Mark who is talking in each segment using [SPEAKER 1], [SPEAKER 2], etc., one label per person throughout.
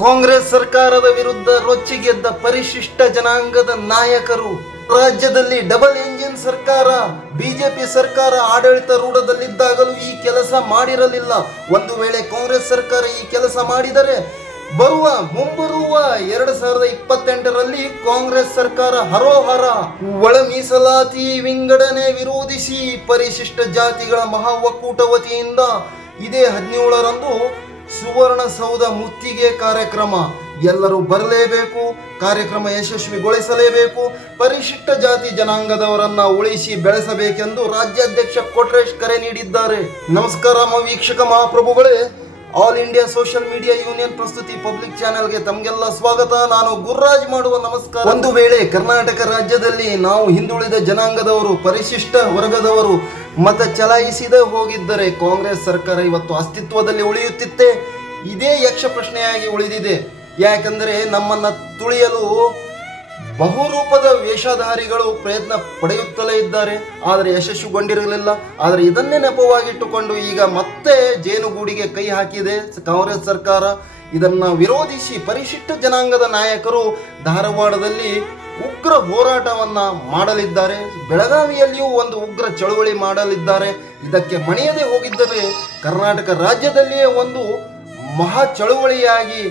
[SPEAKER 1] ಕಾಂಗ್ರೆಸ್ ಸರ್ಕಾರದ ವಿರುದ್ಧ ರೊಚ್ಚಿಗೆದ್ದ ಪರಿಶಿಷ್ಟ ಜನಾಂಗದ ನಾಯಕರು. ರಾಜ್ಯದಲ್ಲಿ ಡಬಲ್ ಎಂಜಿನ್ ಸರ್ಕಾರ, ಬಿಜೆಪಿ ಸರ್ಕಾರ ಆಡಳಿತ ರೂಢದಲ್ಲಿದ್ದಾಗಲೂ ಈ ಕೆಲಸ ಮಾಡಿರಲಿಲ್ಲ. ಒಂದು ವೇಳೆ ಕಾಂಗ್ರೆಸ್ ಸರ್ಕಾರ ಈ ಕೆಲಸ ಮಾಡಿದರೆ, ಬರುವ ಮುಂಬರುವ ಎರಡು ಸಾವಿರದ ಇಪ್ಪತ್ತೆಂಟರಲ್ಲಿ ಕಾಂಗ್ರೆಸ್ ಸರ್ಕಾರ ಹರೋಹರ ಒಳ ಮೀಸಲಾತಿ ವಿಂಗಡಣೆ ವಿರೋಧಿಸಿ ಪರಿಶಿಷ್ಟ ಜಾತಿಗಳ ಮಹಾ ಒಕ್ಕೂಟ ವತಿಯಿಂದ ಇದೇ ಹದಿನೇಳರಂದು ಸುವರ್ಣಸೌಧ ಮುತ್ತಿಗೆ ಕಾರ್ಯಕ್ರಮ. ಎಲ್ಲರೂ ಬರಲೇಬೇಕು, ಕಾರ್ಯಕ್ರಮ ಯಶಸ್ವಿಗೊಳಿಸಲೇಬೇಕು. ಪರಿಶಿಷ್ಟ ಜಾತಿ ಜನಾಂಗದವರನ್ನ ಉಳಿಸಿ ಬೆಳೆಸಬೇಕೆಂದು ರಾಜ್ಯಾಧ್ಯಕ್ಷ ಕೊಟ್ರೇಶ್ ಕರೆ ನೀಡಿದ್ದಾರೆ. ನಮಸ್ಕಾರ ವೀಕ್ಷಕ ಮಹಾಪ್ರಭುಗಳೇ. All India social media union ಪ್ರಸ್ತುತಿ ಪಬ್ಲಿಕ್ ಚಾನೆಲ್ಗೆ ತಮಗೆಲ್ಲ ಸ್ವಾಗತ. ನಾನು ಗುರುರಾಜ್ ಮಾಡುವ ನಮಸ್ಕಾರ. ಒಂದು ವೇಳೆ ಕರ್ನಾಟಕ ರಾಜ್ಯದಲ್ಲಿ ನಾವು ಹಿಂದುಳಿದ ಜನಾಂಗದವರು, ಪರಿಶಿಷ್ಟ ವರ್ಗದವರು ಮತ ಚಲಾಯಿಸಿದ ಹೋಗಿದ್ದರೆ ಕಾಂಗ್ರೆಸ್ ಸರ್ಕಾರ ಇವತ್ತು ಅಸ್ತಿತ್ವದಲ್ಲಿ ಉಳಿಯುತ್ತಿತ್ತೆ. ಇದೇ ಯಕ್ಷ ಪ್ರಶ್ನೆಯಾಗಿ ಉಳಿದಿದೆ. ಯಾಕಂದರೆ ನಮ್ಮನ್ನ ತುಳಿಯಲು ಬಹುರೂಪದ ವೇಷಧಾರಿಗಳು ಪ್ರಯತ್ನ ಪಡೆಯುತ್ತಲೇ ಇದ್ದಾರೆ. ಆದರೆ ಯಶಸ್ಸುಗೊಂಡಿರಲಿಲ್ಲ. ಆದರೆ ಇದನ್ನೇ ನೆಪವಾಗಿಟ್ಟುಕೊಂಡು ಈಗ ಮತ್ತೆ ಜೇನುಗೂಡಿಗೆ ಕೈ ಹಾಕಿದೆ ಕಾಂಗ್ರೆಸ್ ಸರ್ಕಾರ. ಇದನ್ನ ವಿರೋಧಿಸಿ ಪರಿಶಿಷ್ಟ ಜನಾಂಗದ ನಾಯಕರು ಧಾರವಾಡದಲ್ಲಿ ಉಗ್ರ ಹೋರಾಟವನ್ನ ಮಾಡಲಿದ್ದಾರೆ. ಬೆಳಗಾವಿಯಲ್ಲಿಯೂ ಒಂದು ಉಗ್ರ ಚಳುವಳಿ ಮಾಡಲಿದ್ದಾರೆ. ಇದಕ್ಕೆ ಮಣಿಯದೆ ಹೋಗಿದ್ದರೆ ಕರ್ನಾಟಕ ರಾಜ್ಯದಲ್ಲಿಯೇ ಒಂದು ಮಹಾ ಚಳುವಳಿಯಾಗಿ,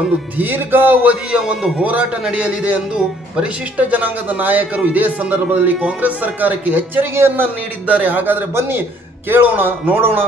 [SPEAKER 1] ಒಂದು ದೀರ್ಘಾವಧಿಯ ಒಂದು ಹೋರಾಟ ನಡೆಯಲಿದೆ ಎಂದು ಪರಿಶಿಷ್ಟ ಜನಾಂಗದ ನಾಯಕರು ಇದೇ ಸಂದರ್ಭದಲ್ಲಿ ಕಾಂಗ್ರೆಸ್ ಸರ್ಕಾರಕ್ಕೆ ಎಚ್ಚರಿಕೆಯನ್ನ ನೀಡಿದ್ದಾರೆ. ಹಾಗಾದ್ರೆ ಬನ್ನಿ, ಕೇಳೋಣ, ನೋಡೋಣ.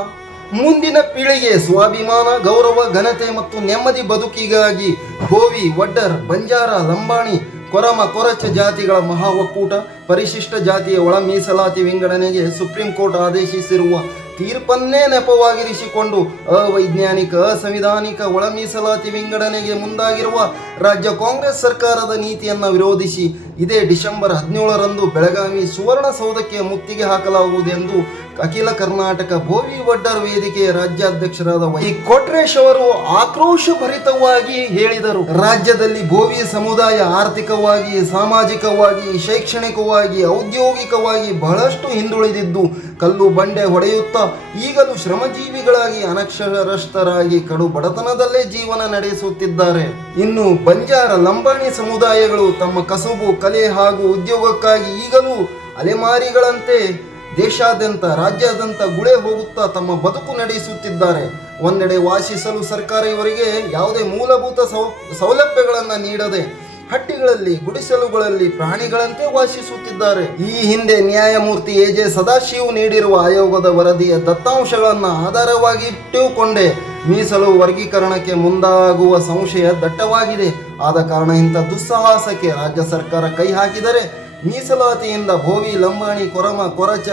[SPEAKER 1] ಮುಂದಿನ ಪೀಳಿಗೆ ಸ್ವಾಭಿಮಾನ, ಗೌರವ, ಘನತೆ ಮತ್ತು ನೆಮ್ಮದಿ ಬದುಕಿಗಾಗಿ ಗೋವಿ, ವಡ್ಡರ್, ಬಂಜಾರ, ಲಂಬಾಣಿ ಕೊರಮ ಕೊರಚ ಜಾತಿಗಳ ಮಹಾ ಒಕ್ಕೂಟ ಪರಿಶಿಷ್ಟ ಜಾತಿಯ ಒಳ ಮೀಸಲಾತಿ ವಿಂಗಡಣೆಗೆ ಸುಪ್ರೀಂ ಕೋರ್ಟ್ ಆದೇಶಿಸಿರುವ ತೀರ್ಪನ್ನೇ ನೆಪವಾಗಿರಿಸಿಕೊಂಡು ಅವೈಜ್ಞಾನಿಕ, ಅಸಂವಿಧಾನಿಕ ಒಳ ಮೀಸಲಾತಿ ವಿಂಗಡಣೆಗೆ ಮುಂದಾಗಿರುವ ರಾಜ್ಯ ಕಾಂಗ್ರೆಸ್ ಸರ್ಕಾರದ ನೀತಿಯನ್ನು ವಿರೋಧಿಸಿ ಇದೇ ಡಿಸೆಂಬರ್ ಹದಿನೇಳರಂದು ಬೆಳಗಾವಿ ಸುವರ್ಣಸೌಧಕ್ಕೆ ಮುತ್ತಿಗೆ ಹಾಕಲಾಗುವುದೆಂದು ಅಖಿಲ ಕರ್ನಾಟಕ ಭೋವಿ ವಡ್ಡರ್ ವೇದಿಕೆಯ ರಾಜ್ಯಾಧ್ಯಕ್ಷರಾದ ವೈ ಕೊಟ್ರೇಶ್ ಅವರು ಆಕ್ರೋಶ ಭರಿತವಾಗಿ ಹೇಳಿದರು. ರಾಜ್ಯದಲ್ಲಿ ಭೋವಿ ಸಮುದಾಯ ಆರ್ಥಿಕವಾಗಿ, ಸಾಮಾಜಿಕವಾಗಿ, ಶೈಕ್ಷಣಿಕವಾಗಿ, ಔದ್ಯೋಗಿಕವಾಗಿ ಬಹಳಷ್ಟು ಹಿಂದುಳಿದಿದ್ದು, ಕಲ್ಲು ಬಂಡೆ ಹೊಡೆಯುತ್ತಾ ಈಗಲೂ ಶ್ರಮಜೀವಿಗಳಾಗಿ ಅನಕ್ಷರಸ್ಥರಾಗಿ ಕಡು ಬಡತನದಲ್ಲೇ ಜೀವನ ನಡೆಸುತ್ತಿದ್ದಾರೆ. ಇನ್ನು ಬಂಜಾರ, ಲಂಬಾಣಿ ಸಮುದಾಯಗಳು ತಮ್ಮ ಕಸುಬು, ಕಲೆ ಹಾಗೂ ಉದ್ಯೋಗಕ್ಕಾಗಿ ಈಗಲೂ ಅಲೆಮಾರಿಗಳಂತೆ ದೇಶಾದ್ಯಂತ, ರಾಜ್ಯಾದ್ಯಂತ ಗುಳೆ ಹೋಗುತ್ತಾ ತಮ್ಮ ಬದುಕು ನಡೆಸುತ್ತಿದ್ದಾರೆ. ಒಂದೆಡೆ ವಾಸಿಸಲು ಸರ್ಕಾರ ಇವರಿಗೆ ಯಾವುದೇ ಮೂಲಭೂತ ಸೌ, ಸೌಲಭ್ಯಗಳನ್ನು ನೀಡದೆ ಹಟ್ಟಿಗಳಲ್ಲಿ, ಗುಡಿಸಲುಗಳಲ್ಲಿ ಪ್ರಾಣಿಗಳಂತೆ ವಾಸಿಸುತ್ತಿದ್ದಾರೆ. ಈ ಹಿಂದೆ ನ್ಯಾಯಮೂರ್ತಿ ಎ ಜೆ ಸದಾಶಿವ್ ನೀಡಿರುವ ಆಯೋಗದ ವರದಿಯ ದತ್ತಾಂಶಗಳನ್ನು ಆಧಾರವಾಗಿ ಇಟ್ಟುಕೊಂಡೇ. ಮೀಸಲು ವರ್ಗೀಕರಣಕ್ಕೆ ಮುಂದಾಗುವ ಸಂಶಯ ದಟ್ಟವಾಗಿದೆ. ಆದ ಕಾರಣ ಇಂಥ ದುಸ್ಸಾಹಸಕ್ಕೆ ರಾಜ್ಯ ಸರ್ಕಾರ ಕೈ ಹಾಕಿದರೆ ಮೀಸಲಾತಿಯಿಂದ ಭೋವಿ, ಲಂಬಾಣಿ, ಕೊರಮ, ಕೊರಚ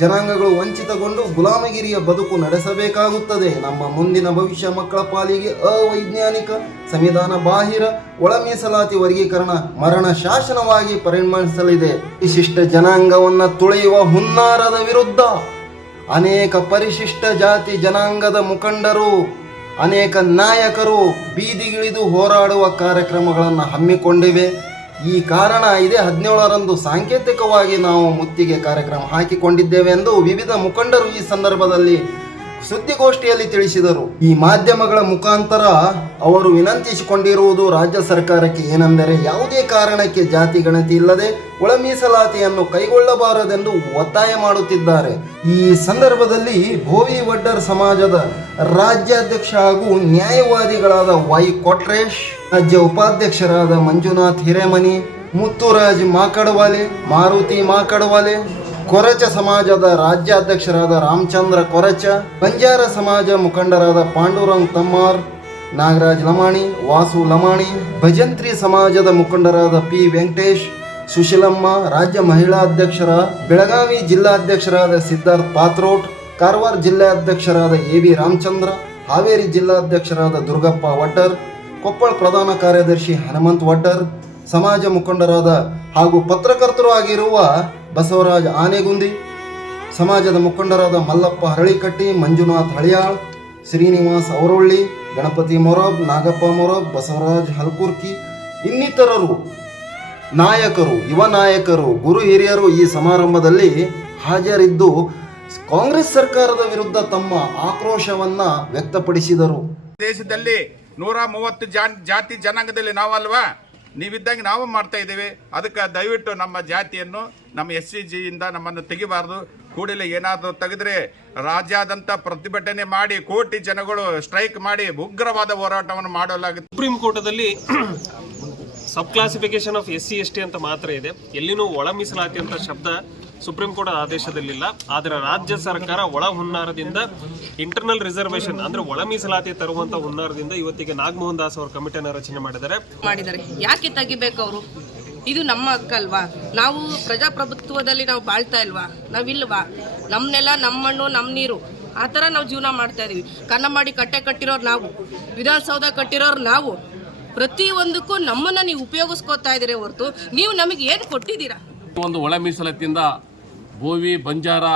[SPEAKER 1] ಜನಾಂಗಗಳು ವಂಚಿತಗೊಂಡು ಗುಲಾಮಗಿರಿಯ ಬದುಕು ನಡೆಸಬೇಕಾಗುತ್ತದೆ. ನಮ್ಮ ಮುಂದಿನ ಭವಿಷ್ಯ ಮಕ್ಕಳ ಪಾಲಿಗೆ ಅವೈಜ್ಞಾನಿಕ, ಸಂವಿಧಾನ ಬಾಹಿರ, ಒಳ ಮೀಸಲಾತಿ ವರ್ಗೀಕರಣ ಮರಣ ಶಾಸನವಾಗಿ ಪರಿಣಮಿಸಲಿದೆ. ವಿಶಿಷ್ಟ ಜನಾಂಗವನ್ನು ತುಳಿಯುವ ಹುನ್ನಾರದ ವಿರುದ್ಧ ಅನೇಕ ಪರಿಶಿಷ್ಟ ಜಾತಿ ಜನಾಂಗದ ಮುಖಂಡರು, ಅನೇಕ ನಾಯಕರು ಬೀದಿಗಿಳಿದು ಹೋರಾಡುವ ಕಾರ್ಯಕ್ರಮಗಳನ್ನು ಹಮ್ಮಿಕೊಂಡಿವೆ. ಈ ಕಾರಣ ಇದೆ ಹದಿನೇಳರಂದು ಸಾಂಕೇತಿಕವಾಗಿ ನಾವು ಮುತ್ತಿಗೆ ಕಾರ್ಯಕ್ರಮ ಹಾಕಿಕೊಂಡಿದ್ದೇವೆ ಎಂದು ವಿವಿಧ ಮುಖಂಡರು ಈ ಸಂದರ್ಭದಲ್ಲಿ ಸುದ್ದಿಗೋಷ್ಠಿಯಲ್ಲಿ ತಿಳಿಸಿದರು. ಈ ಮಾಧ್ಯಮಗಳ ಮುಖಾಂತರ ಅವರು ವಿನಂತಿಸಿಕೊಂಡಿರುವುದು ರಾಜ್ಯ ಸರ್ಕಾರಕ್ಕೆ ಏನೆಂದರೆ ಯಾವುದೇ ಕಾರಣಕ್ಕೆ ಜಾತಿ ಗಣತಿ ಇಲ್ಲದೆ ಒಳ ಮೀಸಲಾತಿಯನ್ನು ಕೈಗೊಳ್ಳಬಾರದೆಂದು ಒತ್ತಾಯ ಮಾಡುತ್ತಿದ್ದಾರೆ. ಈ ಸಂದರ್ಭದಲ್ಲಿ ಭೋವಿ ವಡ್ಡರ್ ಸಮಾಜದ ರಾಜ್ಯಾಧ್ಯಕ್ಷ ಹಾಗೂ ನ್ಯಾಯವಾದಿಗಳಾದ ವೈ ಕೊಟ್ರೇಶ್ ರಾಜ್ಯ ಉಪಾಧ್ಯಕ್ಷರಾದ ಮಂಜುನಾಥ್ ಹಿರೇಮನಿ, ಮುತ್ತುರಾಜ್ ಮಾಕಡವಾಲೆ, ಮಾರುತಿ ಮಾಕಡವಾಲೆ, ಕೊರಚ ಸಮಾಜದ ರಾಜ್ಯಾಧ್ಯಕ್ಷರಾದ ರಾಮಚಂದ್ರ ಕೊರಚ, ಬಂಜಾರ ಸಮಾಜ ಮುಖಂಡರಾದ ಪಾಂಡುರಂಗ್ ತಮ್ಮಾರ್, ನಾಗರಾಜ್ ಲಮಾಣಿ, ವಾಸು ಲಮಾಣಿ, ಭಜಂತ್ರಿ ಸಮಾಜದ ಮುಖಂಡರಾದ ಪಿ ವೆಂಕಟೇಶ್, ಸುಶೀಲಮ್ಮ, ರಾಜ್ಯ ಮಹಿಳಾ ಅಧ್ಯಕ್ಷರ, ಬೆಳಗಾವಿ ಜಿಲ್ಲಾಧ್ಯಕ್ಷರಾದ ಸಿದ್ಧಾರ್ಥ್ ಪಾತ್ರೋಟ್, ಕಾರವಾರ ಜಿಲ್ಲಾಧ್ಯಕ್ಷರಾದ ಎ ಬಿ ರಾಮಚಂದ್ರ, ಹಾವೇರಿ ಜಿಲ್ಲಾಧ್ಯಕ್ಷರಾದ ದುರ್ಗಪ್ಪ ವಡ್ಡರ್ ಕೊಪ್ಪಳ ಪ್ರಧಾನ ಕಾರ್ಯದರ್ಶಿ ಹನುಮಂತ್ ವಡ್ಡರ್, ಸಮಾಜ ಮುಖಂಡರಾದ ಹಾಗೂ ಪತ್ರಕರ್ತರು ಆಗಿರುವ ಬಸವರಾಜ್ ಆನೆಗುಂದಿ, ಸಮಾಜದ ಮುಖಂಡರಾದ ಮಲ್ಲಪ್ಪ ಹರಳಿಕಟ್ಟಿ, ಮಂಜುನಾಥ್ ಹಳಿಯಾಳ್, ಶ್ರೀನಿವಾಸ್ ಅವರೊಳ್ಳಿ, ಗಣಪತಿ ಮೊರಬ್, ನಾಗಪ್ಪ ಮೊರಬ್, ಬಸವರಾಜ್ ಹಲ್ಕುರ್ಕಿ ಇನ್ನಿತರರು ನಾಯಕರು, ಯುವ ನಾಯಕರು, ಗುರು ಹಿರಿಯರು ಈ ಸಮಾರಂಭದಲ್ಲಿ ಹಾಜರಿದ್ದು ಕಾಂಗ್ರೆಸ್ ಸರ್ಕಾರದ ವಿರುದ್ಧ ತಮ್ಮ ಆಕ್ರೋಶವನ್ನ ವ್ಯಕ್ತಪಡಿಸಿದರು.
[SPEAKER 2] ದೇಶದಲ್ಲಿ ನೂರ ಮೂವತ್ತು ಜಾನ್ ಜಾತಿ ಜನಾಂಗದಲ್ಲಿ ನಾವಲ್ವಾ? ನೀವಿದ್ದಂಗೆ ನಾವು ಮಾಡ್ತಾ ಇದ್ದೀವಿ. ಅದಕ್ಕೆ ದಯವಿಟ್ಟು ನಮ್ಮ ಜಾತಿಯನ್ನು, ನಮ್ಮ ಎಸ್ ಸಿ ಜಿಯಿಂದ ನಮ್ಮನ್ನು ತೆಗಿಬಾರ್ದು. ಕೂಡಲೇ ಏನಾದರೂ ತೆಗೆದ್ರೆ ರಾಜ್ಯಾದ್ಯಂತ ಪ್ರತಿಭಟನೆ ಮಾಡಿ, ಕೋಟಿ ಜನಗಳು ಸ್ಟ್ರೈಕ್ ಮಾಡಿ ಉಗ್ರವಾದ ಹೋರಾಟವನ್ನು ಮಾಡಲಾಗುತ್ತೆ
[SPEAKER 3] supreme ಕೋರ್ಟದಲ್ಲಿ sub classification of S C S T ಅಂತ ಮಾತ್ರ ಇದೆ. ಎಲ್ಲಿನೂ ಒಳ ಅಂತ ಶಬ್ದ ಸುಪ್ರೀಂ ಕೋರ್ಟ್ ಆದೇಶದಲ್ಲಿಲ್ಲ. ಆದರೆ ರಾಜ್ಯ ಸರ್ಕಾರ ಒಳ ಹುನ್ನಾರದಿಂದ ಇಂಟರ್ನಲ್ ರಿಸರ್ವೇಶನ್ ಅಂದ್ರೆ ಒಳ ಮೀಸಲಾತಿ ತರುವಂತ ಹುನ್ನಾರದಿಂದ ಇವತ್ತಿಗೆ ನಾಗಮೋಹನ್ ದಾಸ್ ಅವರ ಕಮಿಟಿಯನ್ನು ರಚನೆ ಮಾಡಿದ್ದಾರೆ.
[SPEAKER 4] ಮಾಡಿದ್ದಾರೆ. ಯಾಕೆ ತೆಗಿಬೇಕು ಅವರು? ಇದು ನಮ್ಮ ಹಕ್ಕಲ್ವಾ? ನಾವು ಪ್ರಜಾಪ್ರಭುತ್ವದಲ್ಲಿ ನಾವು ಬಾಳ್ತಾ ಇಲ್ವಾ? ನಾವಿಲ್ವಾ? ನಮ್ಮನ್ನೆಲ್ಲ ನೆಲ ನಮ್ಮ ಮಣ್ಣು ನಮ್ಮ ನೀರು. ಆ ಥರ ನಾವು ಜೀವನ ಮಾಡ್ತಾ ಇದೀವಿ. ಕನ್ನಂಬಾಡಿ ಕಟ್ಟೆ ಕಟ್ಟಿರೋರು ನಾವು. ವಿಧಾನಸೌಧ ಕಟ್ಟಿರೋರು ನಾವು. ಪ್ರತಿಯೊಂದಕ್ಕೂ ನಮ್ಮನ್ನ ನೀವು ಉಪಯೋಗಿಸ್ಕೋತಾ ಇದ್ದೀರಿ ಹೊರತು ನೀವು ನಮಗೆ ಏನು ಕೊಟ್ಟಿದ್ದೀರಾ?
[SPEAKER 5] ಒಂದು ಒಳ ಮೀಸಲಾತಿಯಿಂದ ಬೋವಿ ಬಂಜಾರ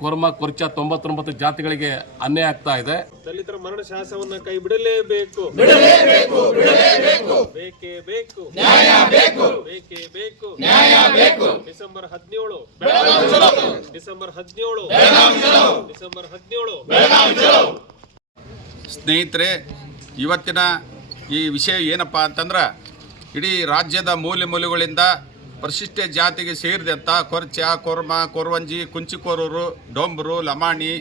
[SPEAKER 5] ಕೊರ್ಮ ಕೊರ್ಚ ತೊಂಬತ್ತೊಂಬತ್ತು ಜಾತಿಗಳಿಗೆ ಅನ್ಯಾಯ ಆಗ್ತಾ ಇದೆ.
[SPEAKER 3] ದಲಿತರ ಮರಣ ಶಾಸವನ್ನ ಕೈ ಬಿಡಲೇಬೇಕು. ಬಿಡಲೇಬೇಕು ಬೇಕೇ ಬೇಕು. ಬೇಕೇ. ಬೇಕು ಡಿಸೆಂಬರ್ ಹದಿನೇಳು. ಡಿಸೆಂಬರ್ ಹದಿನೇಳು. ಡಿಸೆಂಬರ್ ಹದಿನೇಳು.
[SPEAKER 2] ಸ್ನೇಹಿತರೆ ಇವತ್ತಿನ ಈ ವಿಷಯ ಏನಪ್ಪ ಅಂತಂದ್ರೆ ಇಡೀ ರಾಜ್ಯದ ಮೂಲೆ ಮೂಲೆಗಳಿಂದ ಪರಿಶಿಷ್ಟ ಜಾತಿಗೆ ಸೇರಿದಂಥ ಕೊರ್ಚ, ಕೊರ್ಮ, ಕೊರವಂಜಿ, ಕುಂಚಿಕೋರೂರು, ಡೊಂಬರು, ಲಮಾಣಿ,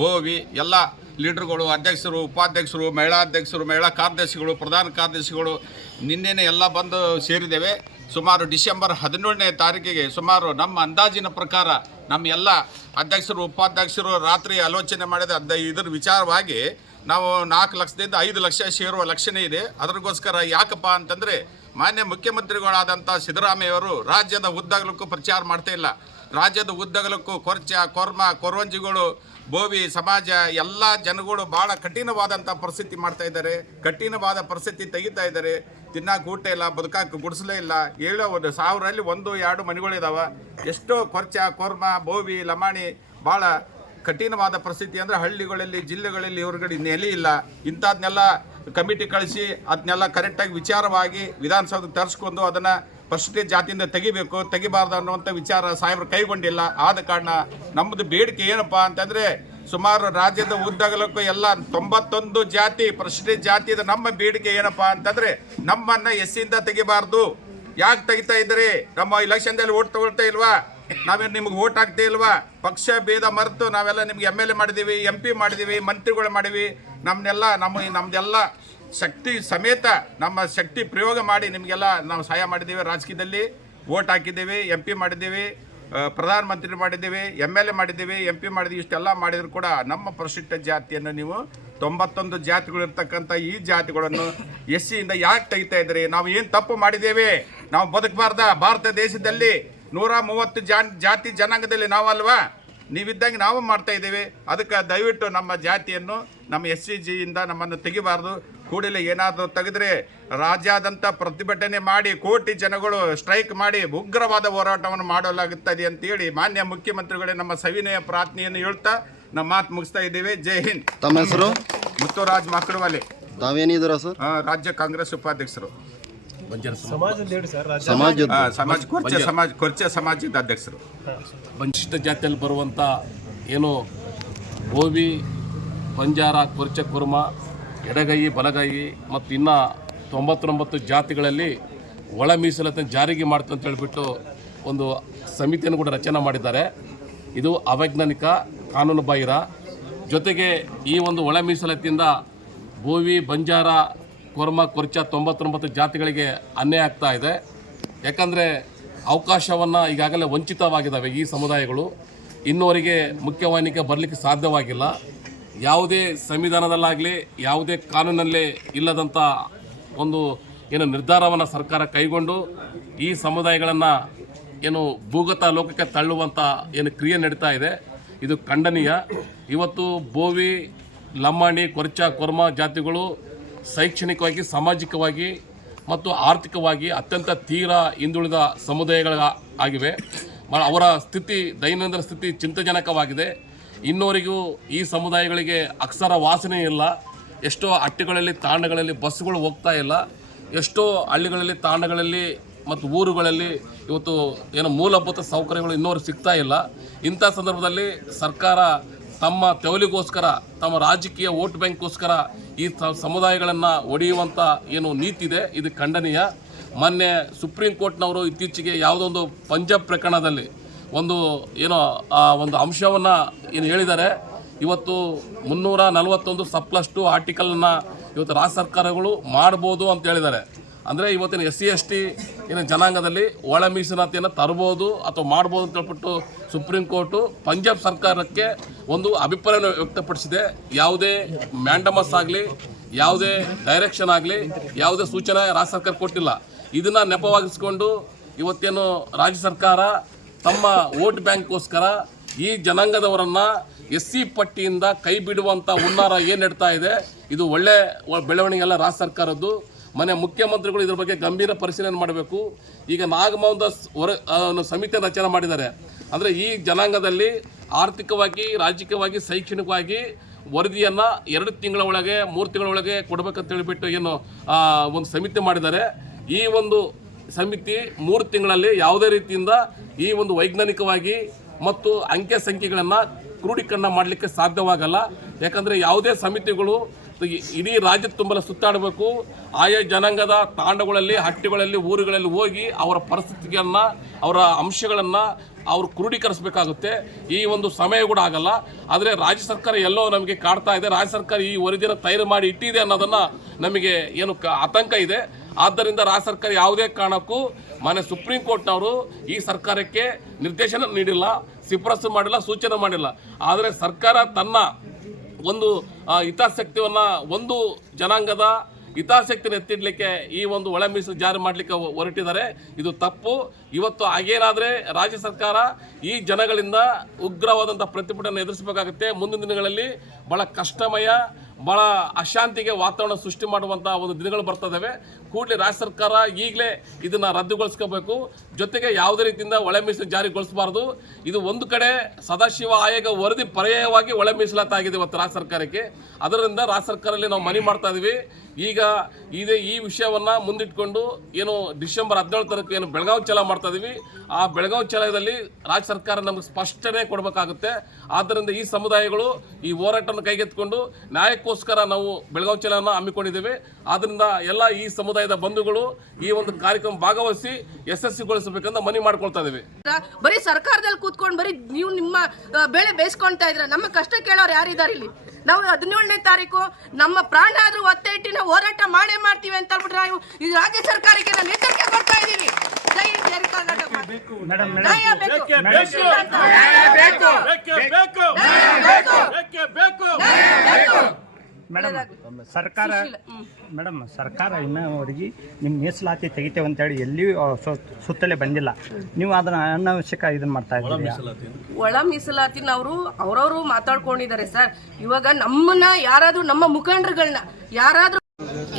[SPEAKER 2] ಬೋವಿ ಎಲ್ಲ ಲೀಡರ್ಗಳು, ಅಧ್ಯಕ್ಷರು, ಉಪಾಧ್ಯಕ್ಷರು ಮಹಿಳಾಧ್ಯಕ್ಷರು ಮಹಿಳಾ ಕಾರ್ಯದರ್ಶಿಗಳು, ಪ್ರಧಾನ ಕಾರ್ಯದರ್ಶಿಗಳು ನಿನ್ನೆನೆ ಎಲ್ಲ ಬಂದು ಸೇರಿದ್ದೇವೆ. ಸುಮಾರು ಡಿಸೆಂಬರ್ ಹದಿನೇಳನೇ ತಾರೀಕಿಗೆ ಸುಮಾರು ನಮ್ಮ ಅಂದಾಜಿನ ಪ್ರಕಾರ ನಮ್ಮ ಎಲ್ಲ ಅಧ್ಯಕ್ಷರು, ಉಪಾಧ್ಯಕ್ಷರು ರಾತ್ರಿ ಆಲೋಚನೆ ಮಾಡಿದ ಅದ ಇದ್ರ ವಿಚಾರವಾಗಿ ನಾವು ನಾಲ್ಕು ಲಕ್ಷದಿಂದ ಐದು ಲಕ್ಷ ಸೇರುವ ಲಕ್ಷಣೆ ಇದೆ. ಅದಕ್ಕೋಸ್ಕರ ಯಾಕಪ್ಪ ಅಂತಂದರೆ ಮಾನ್ಯ ಮುಖ್ಯಮಂತ್ರಿಗಳಾದಂಥ ಸಿದ್ದರಾಮಯ್ಯವರು ರಾಜ್ಯದ ಉದ್ದಗಲಕ್ಕೂ ಪ್ರಚಾರ ಮಾಡ್ತಾ ಇಲ್ಲ. ರಾಜ್ಯದ ಉದ್ದಗಲಕ್ಕೂ ಕೊರ್ಚ, ಕೊರ್ಮ, ಕೊರವಂಜಿಗಳು, ಬೋವಿ, ಸಮಾಜ, ಎಲ್ಲ ಜನಗಳು ಭಾಳ ಕಠಿಣವಾದಂಥ ಪರಿಸ್ಥಿತಿ ಮಾಡ್ತಾ ಇದ್ದಾರೆ. ಕಠಿಣವಾದ ಪರಿಸ್ಥಿತಿ ತೆಗಿತಾ ಇದ್ದಾರೆ. ತಿನ್ನಕ್ಕೆ ಊಟ ಇಲ್ಲ ಬದುಕಕ್ಕೆ ಗುಡಿಸಲೇ ಇಲ್ಲ. ಹೇಳೋ ಒಂದು ಸಾವಿರಲ್ಲಿ ಒಂದು, ಎರಡು ಮನೆಗಳಿದಾವೆ. ಎಷ್ಟೋ ಕೊರ್ಚ, ಕೊರ್ಮ, ಬೋವಿ, ಲಮಾಣಿ ಭಾಳ ಕಠಿಣವಾದ ಪರಿಸ್ಥಿತಿ ಅಂದರೆ ಹಳ್ಳಿಗಳಲ್ಲಿ, ಜಿಲ್ಲೆಗಳಲ್ಲಿ ಹೊರಗಡೆ ನೆಲೆ ಇಲ್ಲ. ಇಂಥದ್ನೆಲ್ಲ ಕಮಿಟಿ ಕಳಿಸಿ ಅದನ್ನೆಲ್ಲ ಕರೆಕ್ಟಾಗಿ ವಿಚಾರವಾಗಿ ವಿಧಾನಸೌಧಕ್ಕೆ ತರಿಸ್ಕೊಂಡು ಅದನ್ನು ಪರ್ಸೆಂಟೇಜ್ ಜಾತಿಯಿಂದ ತೆಗಿಬೇಕು, ತೆಗಿಬಾರ್ದು ಅನ್ನುವಂಥ ವಿಚಾರ ಸಾಹೇಬರು ಕೈಗೊಂಡಿಲ್ಲ. ಆದ ಕಾರಣ ನಮ್ಮದು ಬೇಡಿಕೆ ಏನಪ್ಪ ಅಂತಂದರೆ ಸುಮಾರು ರಾಜ್ಯದ ಉದ್ದಗಲಕ್ಕೂ ಎಲ್ಲ ತೊಂಬತ್ತೊಂದು ಜಾತಿ, ಪರ್ಸೆಂಟೇಜ್ ಜಾತಿದ ನಮ್ಮ ಬೇಡಿಕೆ ಏನಪ್ಪ ಅಂತಂದರೆ ನಮ್ಮನ್ನು ಎಸ್ಸಿಂದ ತೆಗಿಬಾರ್ದು. ಯಾಕೆ ತೆಗಿತಾ ಇದ್ದೀರಿ? ನಮ್ಮ ಇಲೆಕ್ಷನ್ದಲ್ಲಿ ಓಟ್ ತಗೊಳ್ತಾ ಇಲ್ವಾ? ನಾವೇನು ನಿಮ್ಗೆ ಓಟ್ ಹಾಕ್ತೇ ಇಲ್ವಾ? ಪಕ್ಷ, ಭೇದ, ಮರೆತು ನಾವೆಲ್ಲ ನಿಮ್ಗೆ ಎಂ ಎಲ್ ಎ ಮಾಡಿದ್ದೀವಿ ಎಂ ಪಿ ಮಾಡಿದ್ದೀವಿ ಮಂತ್ರಿಗಳು ಮಾಡಿವಿ ನಮ್ಮನ್ನೆಲ್ಲ ನಮ್ಮ ನಮ್ಮದೆಲ್ಲ ಶಕ್ತಿ ಸಮೇತ ನಮ್ಮ ಶಕ್ತಿ ಪ್ರಯೋಗ ಮಾಡಿ ನಿಮಗೆಲ್ಲ ನಾವು ಸಹಾಯ ಮಾಡಿದ್ದೀವಿ ರಾಜಕೀಯದಲ್ಲಿ. ಓಟ್ ಹಾಕಿದ್ದೀವಿ ಎಂ ಪಿ ಮಾಡಿದ್ದೀವಿ ಪ್ರಧಾನಮಂತ್ರಿ ಮಾಡಿದ್ದೀವಿ ಎಂ ಎಲ್ ಎ ಮಾಡಿದ್ದೀವಿ ಎಂ ಪಿ ಮಾಡಿದ್ದೀವಿ, ಇಷ್ಟೆಲ್ಲ ಮಾಡಿದರೂ ಕೂಡ ನಮ್ಮ ಪರಿಶಿಷ್ಟ ಜಾತಿಯನ್ನು ನೀವು ತೊಂಬತ್ತೊಂದು ಜಾತಿಗಳು ಇರ್ತಕ್ಕಂಥ ಈ ಜಾತಿಗಳನ್ನು ಎಸ್ ಸಿಯಿಂದ ಯಾಕೆ ತೆಗಿತಾ ಇದ್ರಿ ನಾವು ಏನು ತಪ್ಪು ಮಾಡಿದ್ದೇವೆ? ನಾವು ಬದುಕಬಾರ್ದ? ಭಾರತ ದೇಶದಲ್ಲಿ ನೂರ ಮೂವತ್ತು ಜಾನ್ ಜಾತಿ ಜನಾಂಗದಲ್ಲಿ ನಾವಲ್ವಾ? ನೀವಿದ್ದಂಗೆ ನಾವು ಮಾಡ್ತಾ ಇದ್ದೀವಿ. ಅದಕ್ಕೆ ದಯವಿಟ್ಟು ನಮ್ಮ ಜಾತಿಯನ್ನು ನಮ್ಮ ಎಸ್ ಸಿ ಜಿಯಿಂದ ನಮ್ಮನ್ನು ತೆಗಿಬಾರ್ದು. ಕೂಡಲೇ ಏನಾದರೂ ತೆಗೆದ್ರೆ ರಾಜ್ಯಾದ್ಯಂತ ಪ್ರತಿಭಟನೆ ಮಾಡಿ ಕೋಟಿ ಜನಗಳು ಸ್ಟ್ರೈಕ್ ಮಾಡಿ ಉಗ್ರವಾದ ಹೋರಾಟವನ್ನು ಮಾಡಲಾಗುತ್ತದೆ ಅಂತೇಳಿ ಮಾನ್ಯ ಮುಖ್ಯಮಂತ್ರಿಗಳೇ ನಮ್ಮ ಸವಿನಯ ಪ್ರಾರ್ಥನೆಯನ್ನು ಹೇಳ್ತಾ ನಮ್ಮ ಮಾತು ಮುಗಿಸ್ತಾ ಇದ್ದೀವಿ. ಜೈ ಹಿಂದ್.
[SPEAKER 1] ತಮ್ಮ ಹೆಸರು?
[SPEAKER 2] ಮುತ್ತುರಾಜ್ ಮಾಕಡವಾಲಿ
[SPEAKER 1] ತಾವೇನಿದ್ದೀರಾ ಸರ್?
[SPEAKER 2] ರಾಜ್ಯ ಕಾಂಗ್ರೆಸ್ ಉಪಾಧ್ಯಕ್ಷರು.
[SPEAKER 3] ಸಮಾಜದ
[SPEAKER 2] ಸಮಾಜ ಸಮಾಜ ಕೊರ್ಚೆ ಸಮಾಜ ಕೊರ್ಚೆ ಸಮಾಜದ ಅಧ್ಯಕ್ಷರು.
[SPEAKER 5] ಬಂಚಿಷ್ಟ ಜಾತಿಯಲ್ಲಿ ಬರುವಂಥ ಏನು ಗೋವಿ ಬಂಜಾರ ಕೊರ್ಚೆ ಕುರ್ಮ ಎಡಗೈ ಬಲಗೈ ಮತ್ತು ಇನ್ನು ತೊಂಬತ್ತೊಂಬತ್ತು ಜಾತಿಗಳಲ್ಲಿ ಒಳ ಮೀಸಲಾತಿಯನ್ನು ಜಾರಿಗೆ ಮಾಡ್ತು ಅಂತ ಹೇಳ್ಬಿಟ್ಟು ಒಂದು ಸಮಿತಿಯನ್ನು ಕೂಡ ರಚನೆ ಮಾಡಿದ್ದಾರೆ. ಇದು ಅವೈಜ್ಞಾನಿಕ ಕಾನೂನು ಬಾಹಿರ. ಜೊತೆಗೆ ಈ ಒಂದು ಒಳ ಮೀಸಲಾತಿಯಿಂದ ಭೂವಿ ಬಂಜಾರ ಕೊರ್ಮ, ಕೊರ್ಚ ತೊಂಬತ್ತೊಂಬತ್ತು ಜಾತಿಗಳಿಗೆ ಅನ್ಯಾಯ ಆಗ್ತಾ ಇದೆ. ಯಾಕಂದರೆ ಅವಕಾಶವನ್ನು ಈಗಾಗಲೇ ವಂಚಿತವಾಗಿದ್ದಾವೆ ಈ ಸಮುದಾಯಗಳು. ಇನ್ನುವರೆಗೆ ಮುಖ್ಯವಾಹಿನಿಗೆ ಬರಲಿಕ್ಕೆ ಸಾಧ್ಯವಾಗಿಲ್ಲ. ಯಾವುದೇ ಸಂವಿಧಾನದಲ್ಲಾಗಲಿ, ಯಾವುದೇ ಕಾನೂನಲ್ಲಿ ಇಲ್ಲದಂಥ ಒಂದು ಏನು ನಿರ್ಧಾರವನ್ನು ಸರ್ಕಾರ ಕೈಗೊಂಡು ಈ ಸಮುದಾಯಗಳನ್ನು ಏನು ಭೂಗತ ಲೋಕಕ್ಕೆ ತಳ್ಳುವಂಥ ಏನು ಕ್ರಿಯೆ ನಡೀತಾ ಇದೆ. ಇದು ಖಂಡನೀಯ. ಇವತ್ತು ಬೋವಿ ಲಂಬಾಣಿ, ಕೊರ್ಚ, ಕೊರ್ಮ ಜಾತಿಗಳು ಶೈಕ್ಷಣಿಕವಾಗಿ, ಸಾಮಾಜಿಕವಾಗಿ ಮತ್ತು ಆರ್ಥಿಕವಾಗಿ ಅತ್ಯಂತ ತೀರ ಹಿಂದುಳಿದ ಸಮುದಾಯಗಳ ಆಗಿವೆ. ಅವರ ಸ್ಥಿತಿ, ದೈನಂದಿನ ಸ್ಥಿತಿ ಚಿಂತಾಜನಕವಾಗಿದೆ. ಇನ್ನೋರಿಗೂ ಈ ಸಮುದಾಯಗಳಿಗೆ ಅಕ್ಷರ ವಾಸನೆ ಇಲ್ಲ. ಎಷ್ಟೋ ಹಟ್ಟಿಗಳಲ್ಲಿ ತಾಂಡಗಳಲ್ಲಿ ಬಸ್ಸುಗಳು ಹೋಗ್ತಾ ಇಲ್ಲ. ಎಷ್ಟೋ ಹಳ್ಳಿಗಳಲ್ಲಿ ತಾಂಡಗಳಲ್ಲಿ ಮತ್ತು ಊರುಗಳಲ್ಲಿ ಇವತ್ತು ಏನು ಮೂಲಭೂತ ಸೌಕರ್ಯಗಳು ಇನ್ನೋರು ಸಿಗ್ತಾ ಇಲ್ಲ. ಇಂಥ ಸಂದರ್ಭದಲ್ಲಿ ಸರ್ಕಾರ ತಮ್ಮ ತೆವಲಿಗೋಸ್ಕರ, ತಮ್ಮ ರಾಜಕೀಯ ವೋಟ್ ಬ್ಯಾಂಕ್ಗೋಸ್ಕರ ಈ ಸಮುದಾಯಗಳನ್ನು ಒಡೆಯುವಂಥ ಏನು ನೀತಿ ಇದೆ ಇದು ಖಂಡನೀಯ. ಮೊನ್ನೆ ಸುಪ್ರೀಂ ಕೋರ್ಟ್ನವರು ಇತ್ತೀಚೆಗೆ ಯಾವುದೊಂದು ಪಂಜಾಬ್ ಪ್ರಕರಣದಲ್ಲಿ ಒಂದು ಏನೋ, ಆ, ಒಂದು ಅಂಶವನ್ನು ಏನು ಹೇಳಿದ್ದಾರೆ. ಇವತ್ತು ಮುನ್ನೂರ ನಲವತ್ತೊಂದು ಸಪ್ಲಸ್ ಟು ಆರ್ಟಿಕಲನ್ನು ಇವತ್ತು ರಾಜ್ಯ ಸರ್ಕಾರಗಳು ಮಾಡ್ಬೋದು ಅಂತ ಹೇಳಿದ್ದಾರೆ. ಅಂದರೆ ಇವತ್ತಿನ ಎಸ್ ಸಿ, ಎಸ್ ಟಿ ಏನು ಜನಾಂಗದಲ್ಲಿ ಒಳ ಮೀಸಲಾತಿಯನ್ನು ತರ್ಬೋದು ಅಥವಾ ಮಾಡ್ಬೋದು ಅಂತ ಹೇಳ್ಬಿಟ್ಟು ಸುಪ್ರೀಂ ಕೋರ್ಟು ಪಂಜಾಬ್ ಸರ್ಕಾರಕ್ಕೆ ಒಂದು ಅಭಿಪ್ರಾಯವನ್ನು ವ್ಯಕ್ತಪಡಿಸಿದೆ. ಯಾವುದೇ ಮ್ಯಾಂಡಮಸ್ ಆಗಲಿ, ಯಾವುದೇ ಡೈರೆಕ್ಷನ್ ಆಗಲಿ, ಯಾವುದೇ ಸೂಚನೆ ರಾಜ್ಯ ಸರ್ಕಾರ ಕೊಟ್ಟಿಲ್ಲ. ಇದನ್ನು ನೆಪವಾಗಿಸ್ಕೊಂಡು ಇವತ್ತೇನು ರಾಜ್ಯ ಸರ್ಕಾರ ತಮ್ಮ ವೋಟ್ ಬ್ಯಾಂಕ್ಗೋಸ್ಕರ ಈ ಜನಾಂಗದವರನ್ನು ಎಸ್ ಸಿ ಪಟ್ಟಿಯಿಂದ ಕೈ ಬಿಡುವಂಥ ಹುನ್ನಾರ ಏನು ನಡ್ತಾ ಇದೆ, ಇದು ಒಳ್ಳೆ ಬೆಳವಣಿಗೆ ಅಲ್ಲ ರಾಜ್ಯ ಸರ್ಕಾರದ್ದು. ಮನೆ ಮುಖ್ಯಮಂತ್ರಿಗಳು ಇದ್ರ ಬಗ್ಗೆ ಗಂಭೀರ ಪರಿಶೀಲನೆ ಮಾಡಬೇಕು. ಈಗ ನಾಗಮೋಹನ್ ಹೊರ ಸಮಿತಿ ರಚನೆ ಮಾಡಿದ್ದಾರೆ. ಅಂದರೆ ಈ ಜನಾಂಗದಲ್ಲಿ ಆರ್ಥಿಕವಾಗಿ, ರಾಜಕೀಯವಾಗಿ, ಶೈಕ್ಷಣಿಕವಾಗಿ ವರದಿಯನ್ನು ಎರಡು ತಿಂಗಳ ಒಳಗೆ, ಮೂರು ತಿಂಗಳ ಒಳಗೆ ಕೊಡಬೇಕಂತ ಹೇಳಿಬಿಟ್ಟು ಏನು ಒಂದು ಸಮಿತಿ ಮಾಡಿದ್ದಾರೆ. ಈ ಒಂದು ಸಮಿತಿ ಮೂರು ತಿಂಗಳಲ್ಲಿ ಯಾವುದೇ ರೀತಿಯಿಂದ ಈ ಒಂದು ವೈಜ್ಞಾನಿಕವಾಗಿ ಮತ್ತು ಅಂಕೆ ಸಂಖ್ಯೆಗಳನ್ನು ಕ್ರೋಢೀಕರಣ ಮಾಡಲಿಕ್ಕೆ ಸಾಧ್ಯವಾಗಲ್ಲ. ಯಾಕಂದರೆ ಯಾವುದೇ ಸಮಿತಿಗಳು ಇಡೀ ರಾಜ್ಯದ ತುಂಬಲ ಸುತ್ತಾಡಬೇಕು. ಆಯಾ ಜನಾಂಗದ ತಾಂಡಗಳಲ್ಲಿ, ಹಟ್ಟಿಗಳಲ್ಲಿ, ಊರುಗಳಲ್ಲಿ ಹೋಗಿ ಅವರ ಪರಿಸ್ಥಿತಿಗಳನ್ನು, ಅವರ ಅಂಶಗಳನ್ನು ಅವರು ಕ್ರೋಢೀಕರಿಸಬೇಕಾಗುತ್ತೆ ಈ ಒಂದು ಸಮಯ ಕೂಡ ಆಗಲ್ಲ. ಆದರೆ ರಾಜ್ಯ ಸರ್ಕಾರ ಎಲ್ಲೋ ನಮಗೆ ಕಾಡ್ತಾ ಇದೆ. ರಾಜ್ಯ ಸರ್ಕಾರ ಈ ವರದಿಯನ್ನು ತಯಾರು ಮಾಡಿ ಇಟ್ಟಿದೆ ಅನ್ನೋದನ್ನು ನಮಗೆ ಏನು ಆತಂಕ ಇದೆ. ಆದ್ದರಿಂದ ರಾಜ್ಯ ಸರ್ಕಾರ ಯಾವುದೇ ಕಾರಣಕ್ಕೂ ಮಾನ್ಯ ಸುಪ್ರೀಂ ಕೋರ್ಟ್ನವರು ಈ ಸರ್ಕಾರಕ್ಕೆ ನಿರ್ದೇಶನ ನೀಡಿಲ್ಲ, ಶಿಫಾರಸು ಮಾಡಿಲ್ಲ, ಸೂಚನೆ ಮಾಡಿಲ್ಲ. ಆದರೆ ಸರ್ಕಾರ ತನ್ನ ಒಂದು ಹಿತಾಸಕ್ತಿಯನ್ನು ಒಂದು ಜನಾಂಗದ ಹಿತಾಸಕ್ತಿನ ಎತ್ತಿಡಲಿಕ್ಕೆ ಈ ಒಂದು ಒಳ ಮೀಸಲು ಜಾರಿ ಮಾಡಲಿಕ್ಕೆ ಹೊರಟಿದ್ದಾರೆ. ಇದು ತಪ್ಪು. ಇವತ್ತು ಹಾಗೇನಾದರೆ ರಾಜ್ಯ ಸರ್ಕಾರ ಈ ಜನಗಳಿಂದ ಉಗ್ರವಾದಂಥ ಪ್ರತಿಭಟನೆ ಎದುರಿಸಬೇಕಾಗುತ್ತೆ. ಮುಂದಿನ ದಿನಗಳಲ್ಲಿ ಬಹಳ ಕಷ್ಟಮಯ ಬಹಳ ಅಶಾಂತಿಗೆ ವಾತಾವರಣ ಸೃಷ್ಟಿ ಮಾಡುವಂಥ ಒಂದು ದಿನಗಳು ಬರ್ತದವೆ ಕೂಡಲೇ ರಾಜ್ಯ ಸರ್ಕಾರ ಈಗಲೇ ಇದನ್ನು ರದ್ದುಗೊಳಿಸ್ಕೋಬೇಕು. ಜೊತೆಗೆ ಯಾವುದೇ ರೀತಿಯಿಂದ ಒಳ ಮೀಸಲು ಜಾರಿಗೊಳಿಸಬಾರ್ದು. ಇದು ಒಂದು ಕಡೆ ಸದಾಶಿವ ಆಯೋಗ ವರದಿ ಪರ್ಯಾಯವಾಗಿ ಒಳ ಮೀಸಲಾತಾಗಿದೆ ಇವತ್ತು ರಾಜ್ಯ ಸರ್ಕಾರಕ್ಕೆ. ಅದರಿಂದ ರಾಜ್ಯ ಸರ್ಕಾರದಲ್ಲಿ ನಾವು ಮನವಿ ಮಾಡ್ತಾ ಇದೀವಿ. ಈಗ ಇದೇ ಈ ವಿಷಯವನ್ನು ಮುಂದಿಟ್ಕೊಂಡು ಏನು ಡಿಸೆಂಬರ್ ಹದಿನೇಳು ತಾರೀಕು ಏನು ಬೆಳಗಾವಿ ಚಲ ಮಾಡ್ತಾ ಇದೀವಿ. ಆ ಬೆಳಗಾವಿ ಚಲದಲ್ಲಿ ರಾಜ್ಯ ಸರ್ಕಾರ ನಮಗೆ ಸ್ಪಷ್ಟನೆ ಕೊಡಬೇಕಾಗುತ್ತೆ. ಆದ್ದರಿಂದ ಈ ಸಮುದಾಯಗಳು ಈ ಹೋರಾಟವನ್ನು ಕೈಗೆತ್ತಿಕೊಂಡು ನ್ಯಾಯಕ್ಕೋಸ್ಕರ ನಾವು ಬೆಳಗಾವಿ ಚಲನ ಹಮ್ಮಿಕೊಂಡಿದ್ದೇವೆ. ಆದ್ದರಿಂದ ಎಲ್ಲ ಈ ಸಮುದಾಯದ ಬಂಧುಗಳು ಈ ಒಂದು ಕಾರ್ಯಕ್ರಮ ಭಾಗವಹಿಸಿ ಯಶಸ್ವಿಗೊಳಿಸಬೇಕಂತ ಮನವಿ ಮಾಡ್ಕೊಳ್ತಾ ಇದ್ದೀವಿ
[SPEAKER 4] ಬರೀ ಸರ್ಕಾರದಲ್ಲಿ ಕೂತ್ಕೊಂಡು ಬರೀ ನೀವು ನಿಮ್ಮ ಬೆಳೆ ಬೇಸ್ಕೊಳ್ತಾ ಇದ್ರ ನಮ್ಮ ಕಷ್ಟ ಕೇಳೋರು ಯಾರಿದ್ದಾರೆ ಇಲ್ಲಿ? ನಾವು ಹದಿನೇಳನೇ ತಾರೀಕು, ನಮ್ಮ ಪ್ರಾಣ ಆದರೂ ಒತ್ತೆ ಇಟ್ಟು ನಾವು ಹೋರಾಟ ಮಾಡೇ ಮಾಡ್ತೀವಿ ಅಂತ ಹೇಳ್ಬಿಟ್ರೆ ನಾವು ಈ ರಾಜ್ಯ ಸರ್ಕಾರಕ್ಕೆ ನಾನು ಎಚ್ಚರಿಕೆ ಕೊಡ್ತಾ ಇದ್ದೀವಿ ಜೈ ಕರ್ನಾಟಕ. ನ್ಯಾಯ ಬೇಕು.
[SPEAKER 6] ಮೇಡಮ್ ಸರ್ಕಾರ ಮೇಡಮ್ ಸರ್ಕಾರ ಇನ್ನೂವರೆಗೆ ನಿಮ್ಮ ಮೀಸಲಾತಿ ತೆಗಿತೇವೆ ಅಂತೇಳಿ ಎಲ್ಲಿಯೂ ಸುತ್ತಲೇ ಬಂದಿಲ್ಲ. ನೀವು ಅದನ್ನ ಅನಾವಶ್ಯಕ ಇದನ್ನ ಮಾಡ್ತಾ ಇದ್ದೀರಿ?
[SPEAKER 4] ಒಳ ಮೀಸಲಾತಿನ ಅವರು ಅವರವರು ಮಾತಾಡ್ಕೊಂಡಿದ್ದಾರೆ ಸರ್. ಇವಾಗ ನಮ್ಮನ್ನ ಯಾರಾದ್ರೂ ನಮ್ಮ ಮುಖಂಡರುಗಳನ್ನ ಯಾರಾದ್ರೂ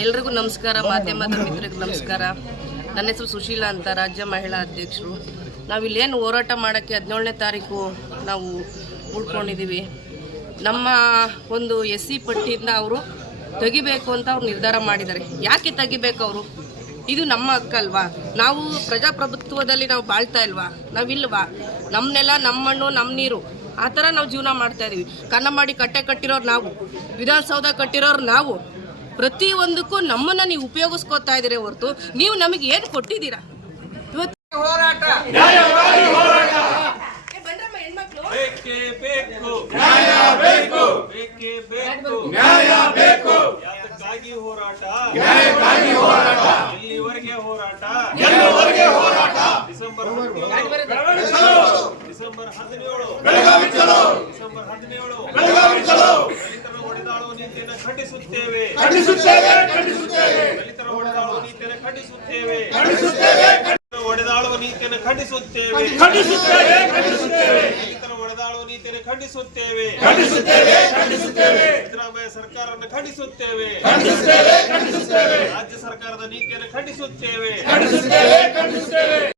[SPEAKER 4] ಎಲ್ರಿಗೂ ನಮಸ್ಕಾರ ಮಾಧ್ಯಮದ ಮಿತ್ರರಿಗೂ ನಮಸ್ಕಾರ. ನನ್ನ ಹೆಸರು ಸುಶೀಲಾ ಅಂತ, ರಾಜ್ಯ ಮಹಿಳಾ ಅಧ್ಯಕ್ಷರು. ನಾವಿಲ್ಲೇನು ಹೋರಾಟ ಮಾಡೋಕ್ಕೆ ಹದಿನೇಳನೇ ತಾರೀಕು ನಾವು ಉಳ್ಕೊಂಡಿದ್ದೀವಿ ನಮ್ಮ ಒಂದು ಎಸ್ ಸಿ ಪಟ್ಟಿಯಿಂದ ಅವರು ತೆಗಿಬೇಕು ಅಂತ ಅವ್ರು ನಿರ್ಧಾರ ಮಾಡಿದ್ದಾರೆ. ಯಾಕೆ ತೆಗಿಬೇಕು ಅವರು? ಇದು ನಮ್ಮ ಹಕ್ಕಲ್ವಾ ನಾವು ಪ್ರಜಾಪ್ರಭುತ್ವದಲ್ಲಿ ನಾವು ಬಾಳ್ತಾ ಇಲ್ವಾ? ನಾವಿಲ್ವಾ ನಮ್ಮನ್ನೆಲ್ಲ ನೆಲ ನಮ್ಮ ಮಣ್ಣು ನಮ್ಮ ನೀರು ಆ ಥರ ನಾವು ಜೀವನ ಮಾಡ್ತಾ ಇದೀವಿ. ಕನ್ನಂಬಾಡಿ ಕಟ್ಟೆ ಕಟ್ಟಿರೋರು ನಾವು. ವಿಧಾನಸೌಧ ಕಟ್ಟಿರೋರು ನಾವು. ಪ್ರತಿಯೊಂದಕ್ಕೂ ನಮ್ಮನ್ನ ನೀವು ಉಪಯೋಗಿಸ್ಕೋತಾ ಇದ್ದೀರಿ ಹೊರತು ನೀವು ನಮಗೆ ಏನು ಕೊಟ್ಟಿದ್ದೀರಾ? ಇವತ್ತು
[SPEAKER 3] ಹೋರಾಟ. ಯಾತಕ್ಕಾಗಿ ಹೋರಾಟ? ನ್ಯಾಯಕ್ಕಾಗಿ ಹೋರಾಟ. ಹೋರಾಟ? ಎಲ್ಲಿವರೆಗೆ ಹೋರಾಟ? ಡಿಸೆಂಬರ್ ಹದಿನೇಳು. ಡಿಸೆಂಬರ್ ಹದಿನೇಳು. ಡಿಸೆಂಬರ್ ಹದಿನೇಳು. ದಲಿತರ ಹೊಡೆದಾಳುವ ನೀತಿಯನ್ನು ಖಂಡಿಸುತ್ತೇವೆ. ದಲಿತರ ಹೊಡೆದಾಳುವ ನೀತಿಯನ್ನು ಖಂಡಿಸುತ್ತೇವೆ. ದಲಿತರ ಹೊಡೆದಾಳುವ ನೀತಿಯನ್ನು ಖಂಡಿಸುತ್ತೇವೆ. ದಲಿತರ ಹೊಡೆದಾಳುವ ನೀತಿಯನ್ನು ಖಂಡಿಸುತ್ತೇವೆ. ಸಿದ್ದರಾಮಯ್ಯ ಸರ್ಕಾರವನ್ನು ಖಂಡಿಸುತ್ತೇವೆ. ರಾಜ್ಯ ಸರ್ಕಾರದ ನೀತಿಯನ್ನು ಖಂಡಿಸುತ್ತೇವೆ.